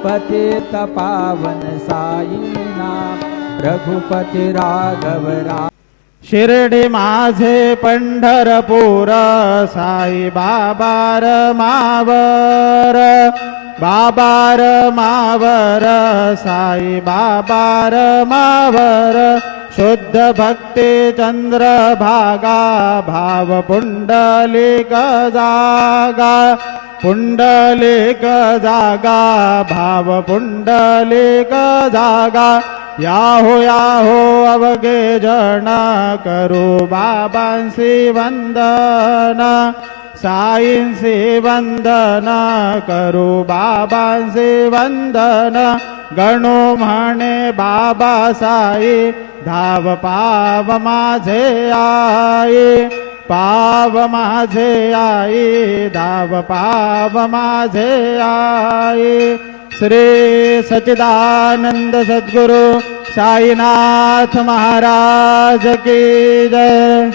पतित पावन साईनाथ रघुपती राघव राम। शिर्डी माझे पंढरपूर साई बाबार मावर, बाबार मावर साई बाबार मावर। शुद्ध भक्ती चंद्रभागा भाव पुंडलिक जागा, पुंडलिक जागा भाव पुंडलिक जागा। याहो अवघे जन करू बाबांसी वंदन, साईंसी वंदन करू बाबांसी वंदन। गणू म्हणे बाबा साई धाव पाव माझे आई, पाव माझे आई धाव पाव माझे आई। श्री सच्चिदानंद सद्गुरु साईनाथ महाराज की जय।